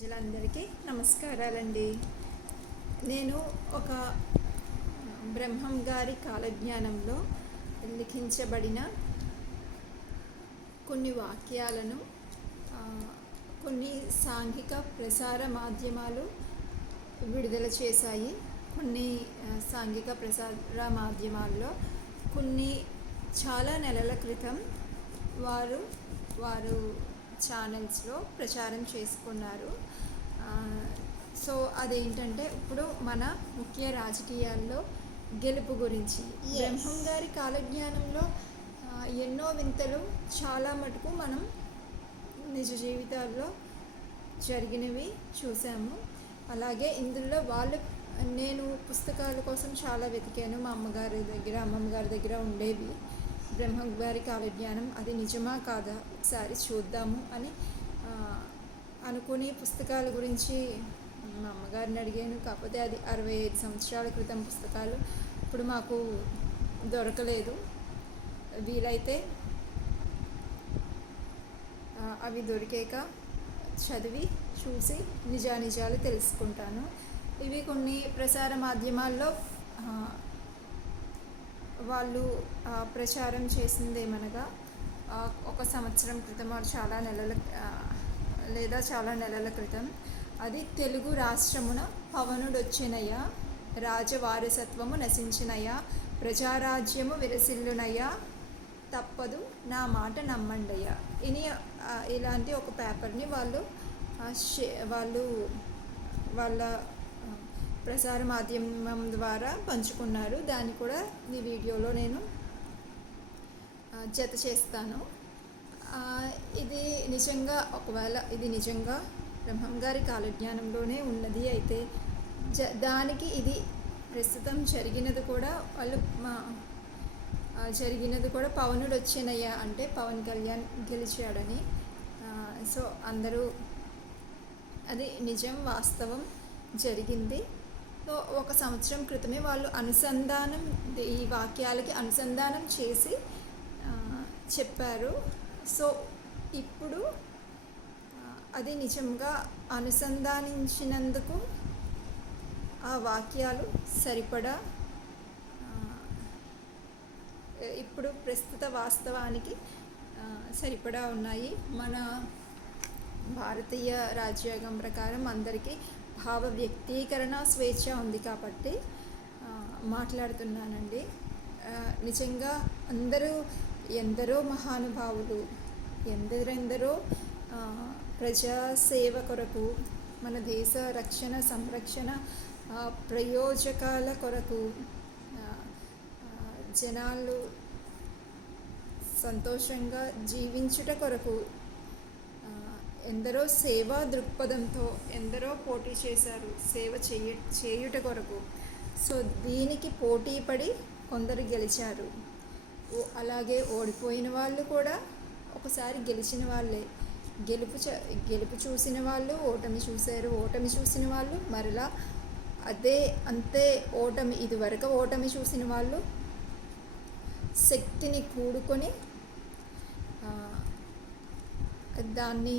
ప్రజలందరికీ నమస్కారాలండి. నేను ఒక బ్రహ్మం గారి కాలజ్ఞానంలో లిఖించబడిన కొన్ని వాక్యాలను కొన్ని సాంఘిక ప్రసార మాధ్యమాలు విడుదల చేశాయి. కొన్ని సాంఘిక ప్రసార మాధ్యమాల్లో కొన్ని చాలా నెలల క్రితం వారు ఛానల్స్లో ప్రచారం చేసుకున్నారు. సో అదేంటంటే ఇప్పుడు మన ముఖ్య రాజకీయాల్లో గెలుపు గురించి బ్రహ్మం గారి కాలజ్ఞానంలో ఎన్నో వింతలు చాలా మటుకు మనం నిజ జీవితాల్లో జరిగినవి చూసాము. అలాగే ఇందులో నేను పుస్తకాల కోసం చాలా వెతికాను. మా అమ్మమ్మ గారి దగ్గర ఉండేవి బ్రహ్మం గారి కాలజ్ఞానం. అది నిజమా కాదా ఒకసారి చూద్దాము అని అనుకుని పుస్తకాల గురించి మా అమ్మగారిని అడిగాను. కాకపోతే అది 65 సంవత్సరాల క్రితం పుస్తకాలు, ఇప్పుడు మాకు దొరకలేదు. వీలైతే అవి దొరికాక చదివి చూసి నిజానిజాలు తెలుసుకుంటాను. ఇవి కొన్ని ప్రసార మాధ్యమాల్లో వాళ్ళు ప్రచారం చేసిందేమనగా ఒక సంవత్సరం క్రితం చాలా నెలల క్రితం అది తెలుగు రాష్ట్రమున పవనుడొచ్చెనయ్యా, రాజవారసత్వము నశించినయ్యా, ప్రజారాజ్యము విరసిల్లునయ్యా, తప్పదు నా మాట నమ్మండయ్యా. ఇలాంటి ఒక పేపర్ని వాళ్ళు వాళ్ళ ప్రసార మాధ్యమం ద్వారా పంచుకున్నారు. దాన్ని కూడా ఈ వీడియోలో నేను జత చేస్తాను. ఇది నిజంగా, ఒకవేళ ఇది నిజంగా బ్రహ్మం గారి కాలజ్ఞానంలోనే ఉన్నది అయితే దానికి ఇది ప్రస్తుతం జరిగినది కూడా పవనుడొచ్చెనయ్యా అంటే పవన్ కళ్యాణ్ గెలిచాడని. సో అందరూ అది నిజం, వాస్తవం జరిగింది. సో ఒక సంవత్సరం క్రితమే వాళ్ళు ఈ వాక్యాలకి అనుసంధానం చేసి చెప్పారు. సో ఇప్పుడు అది నిజంగా అనుసంధానించినందుకు ఆ వాక్యాలు సరిపడా ఇప్పుడు ప్రస్తుత వాస్తవానికి సరిపడా ఉన్నాయి. మన భారతీయ రాజ్యాంగం ప్రకారం అందరికీ భావ వ్యక్తీకరణ స్వేచ్ఛ ఉంది కాబట్టి మాట్లాడుతున్నానండి. నిజంగా ఎందరో మహానుభావులు, ఎందరెందరో ప్రజాసేవ కొరకు, మన దేశ రక్షణ సంరక్షణ ప్రయోజకాల కొరకు, జనాలు సంతోషంగా జీవించుట కొరకు ఎందరో సేవా దృక్పథంతో ఎందరో పోటీ చేశారు సేవ చేయుట కొరకు. సో దీనికి పోటీ పడి కొందరు గెలిచారు. అలాగే ఓడిపోయిన వాళ్ళు కూడా ఒకసారి గెలిచిన వాళ్ళే. గెలుపు చూసిన వాళ్ళు ఓటమి చూశారు, ఓటమి చూసిన వాళ్ళు మరలా అంతే ఓటమి. ఇదివరకు ఓటమి చూసిన వాళ్ళు శక్తిని కూడుకొని దాన్ని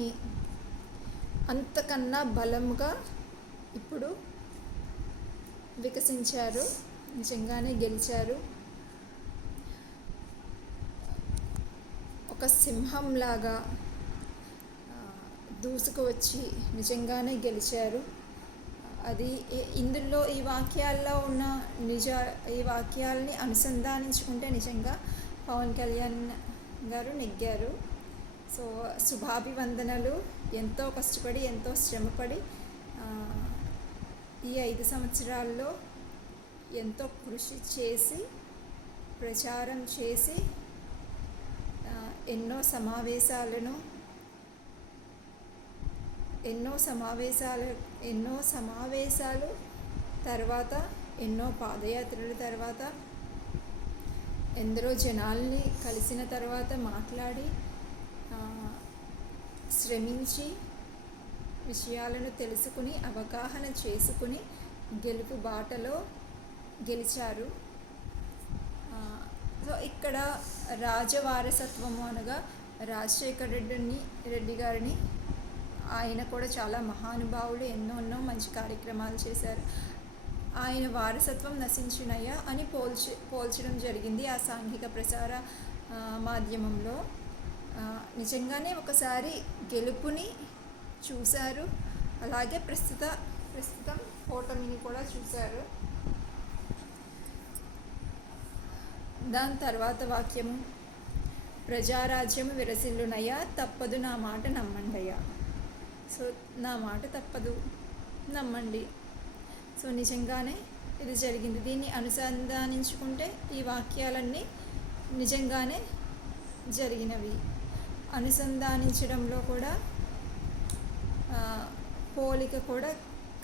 అంతకన్నా బలంగా ఇప్పుడు వికసించారు, నిజంగానే గెలిచారు. ఒక సింహంలాగా దూసుకు వచ్చి నిజంగానే గెలిచారు. అది ఇందులో ఈ వాక్యాల్లో ఉన్న ఈ వాక్యాలని అనుసంధానించుకుంటే నిజంగా పవన్ కళ్యాణ్ గారు నెగ్గారు. సో శుభాభివందనలు. ఎంతో కష్టపడి, ఎంతో శ్రమపడి ఈ 5 సంవత్సరాల్లో ఎంతో కృషి చేసి, ప్రచారం చేసి, ఎన్నో సమావేశాలు తర్వాత, ఎన్నో పాదయాత్రల తర్వాత, ఎందరో జనాల్ని కలిసిన తర్వాత, మాట్లాడి శ్రమించి విషయాలను తెలుసుకుని, అవగాహన చేసుకుని గెలుపు బాటలో గెలిచారు. సో ఇక్కడ రాజవారసత్వము అనగా రాజశేఖర రెడ్డి గారిని ఆయన కూడా చాలా మహానుభావులు, ఎన్నో మంచి కార్యక్రమాలు చేశారు. ఆయన వారసత్వం నశించినయ్యా అని పోల్చడం జరిగింది ఆ సాంఘిక ప్రసార మాధ్యమంలో. నిజంగానే ఒకసారి గెలుపుని చూశారు, అలాగే ప్రస్తుతం ఓటమిని కూడా చూశారు. దాని తర్వాత వాక్యము, ప్రజారాజ్యము విరసిల్లునయ్యా, తప్పదు నా మాట నమ్మండయ్యా. సో నా మాట తప్పదు, నమ్మండి. సో నిజంగానే ఇది జరిగింది. దీన్ని అనుసంధానించుకుంటే ఈ వాక్యాలన్నీ నిజంగానే జరిగినవి. అనుసంధానించడంలో కూడా పోలిక కూడా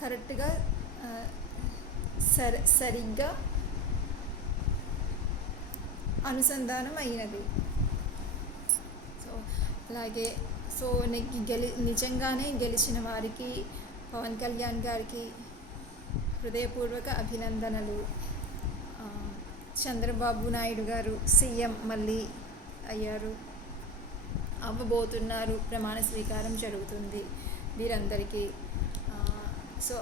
కరెక్ట్గా సరిగ్గా అనుసంధానం అయినది. సో అలాగే నిజంగానే గెలిచిన వారికి పవన్ కళ్యాణ్ గారికి హృదయపూర్వక అభినందనలు. చంద్రబాబు నాయుడు గారు సీఎం మళ్ళీ అవ్వబోతున్నారు, ప్రమాణ స్వీకారం జరుగుతుంది వీరందరికీ. సో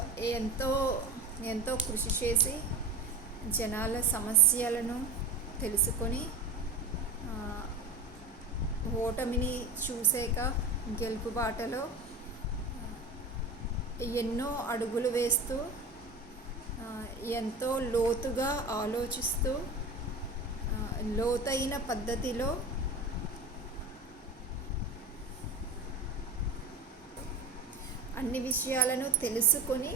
ఎంతో కృషి చేసి జనాల సమస్యలను తెలుసుకొని ఓటమిని చూసాక గెలుపు బాటలో ఎన్నో అడుగులు వేస్తూ, ఎంతో లోతుగా ఆలోచిస్తూ, లోతైన పద్ధతిలో అన్ని విషయాలను తెలుసుకొని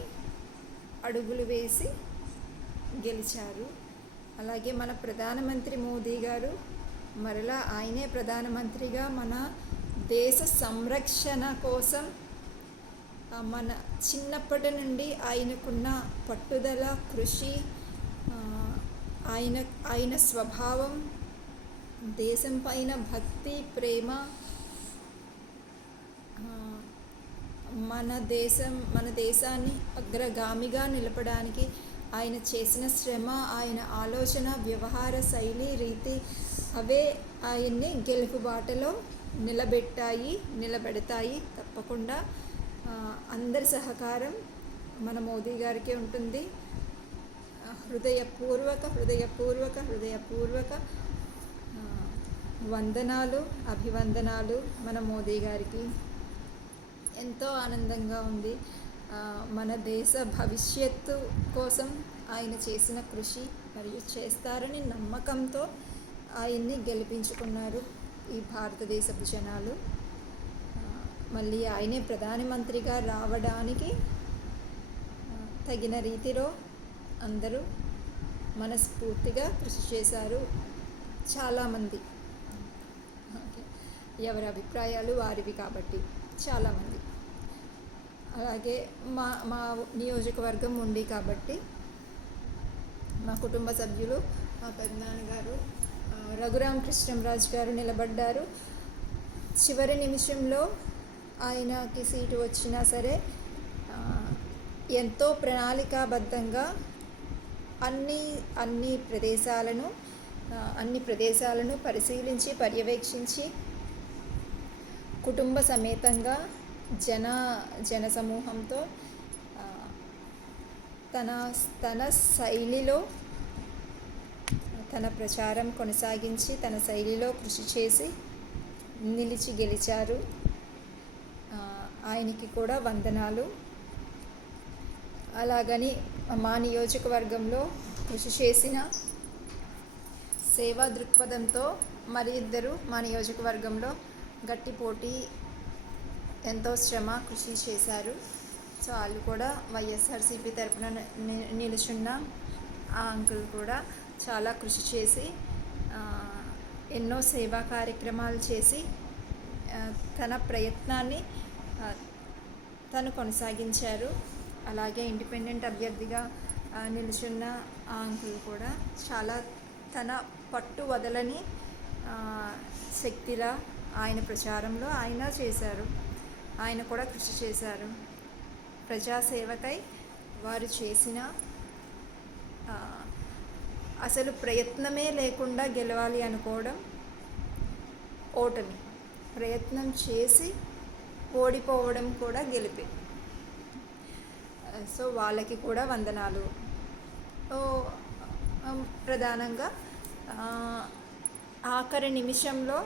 అడుగులు వేసి గెలిచారు. అలాగే మన ప్రధానమంత్రి మోదీ గారు మరలా ఆయనే ప్రధానమంత్రిగా మన దేశ సంరక్షణ కోసం మన చిన్నప్పటి నుండి ఆయనకున్న పట్టుదల, కృషి, ఆయన స్వభావం, దేశం పైన భక్తి, ప్రేమ, మన దేశాన్ని అగ్రగామిగా నిలపడానికి ఆయన చేసిన శ్రమ, ఆయన ఆలోచన, వ్యవహార శైలి, రీతి అవే ఆయన్ని గెలుపు బాటలో నిలబెడతాయి. తప్పకుండా అందరి సహకారం మన మోదీ గారికి ఉంటుంది. హృదయపూర్వక వందనాలు, అభివందనాలు మన మోదీ గారికి. ఎంతో ఆనందంగా ఉంది. మన దేశ భవిష్యత్తు కోసం ఆయన చేసిన కృషి మరియు చేస్తారని నమ్మకంతో ఆయన్ని గెలిపించుకున్నారు ఈ భారతదేశపు జనాలు. మళ్ళీ ఆయనే ప్రధానమంత్రిగా రావడానికి తగిన రీతిలో అందరూ మనస్ఫూర్తిగా కృషి చేశారు చాలామంది. ఎవరి అభిప్రాయాలు వారివి కాబట్టి చాలామంది. అలాగే మా నియోజకవర్గం ఉంది కాబట్టి మా కుటుంబ సభ్యులు, మా పెద్దనాన్నగారు రఘురామ్ కృష్ణంరాజు గారు నిలబడ్డారు. చివరి నిమిషంలో ఆయనకి సీటు వచ్చినా సరే ఎంతో ప్రణాళికాబద్ధంగా అన్ని ప్రదేశాలను పరిశీలించి, పర్యవేక్షించి కుటుంబ సమేతంగా జన సమూహంతో తన శైలిలో తన ప్రచారం కొనసాగించి, తన శైలిలో కృషి చేసి నిలిచి గెలిచారు. ఆయనకి కూడా వందనాలు. అలాగని మా నియోజకవర్గంలో కృషి చేసిన సేవా దృక్పథంతో మరి ఇద్దరు మా నియోజకవర్గంలో గట్టి పోటీ, ఎంతో శ్రమ, కృషి చేశారు. సో వాళ్ళు కూడా వైఎస్ఆర్సీపీ తరపున నిలుచున్న ఆ అంకుల్ కూడా చాలా కృషి చేసి ఎన్నో సేవా కార్యక్రమాలు చేసి తన ప్రయత్నాన్ని తను కొనసాగించారు. అలాగే ఇండిపెండెంట్ అభ్యర్థిగా నిలుచున్న ఆ అంకుల్ కూడా చాలా తన పట్టు వదలని శక్తిలా ఆయన ప్రచారంలో ఆయన చేశారు. ఆయన కూడా కృషి చేశారు. ప్రజాసేవకై వారు చేసిన అసలు ప్రయత్నమే లేకుండా గెలవాలి అనుకోవడం ఓటమి. ప్రయత్నం చేసి ఓడిపోవడం కూడా గెలిపే. సో వాళ్ళకి కూడా వందనాలు. ప్రధానంగా ఆఖరి నిమిషంలో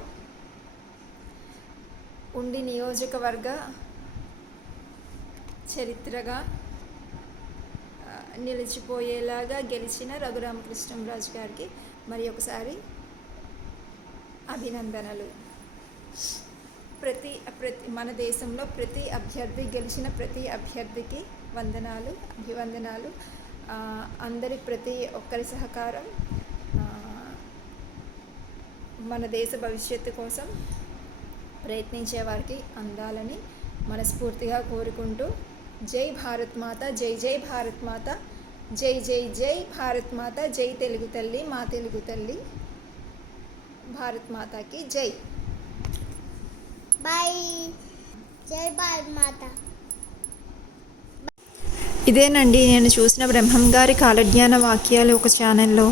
ఉండి నియోజకవర్గ చరిత్రగా నిలిచిపోయేలాగా గెలిచిన రఘురామకృష్ణంరాజు గారికి మరి ఒకసారి అభినందనలు. ప్రతి మన దేశంలో గెలిచిన ప్రతి అభ్యర్థికి వందనాలు, అభివందనాలు. అందరి ప్రతి ఒక్కరి సహకారం మన దేశ భవిష్యత్తు కోసం ప్రయత్నించే వారికి అందాలని మనస్ఫూర్తిగా కోరుకుంటూ, జై భారత్ మాత, జై జై భారత్ మాత, జై జై జై భారత్ మాత, జై తెలుగు తల్లి, మా తెలుగు తల్లి, భారత్ మాతాకి జై. బాయ్. జై భారత్ మాత. ఇదేనండి నేను చూసిన బ్రహ్మం గారి కాలజ్ఞాన వాక్యాలు ఒక ఛానల్లో.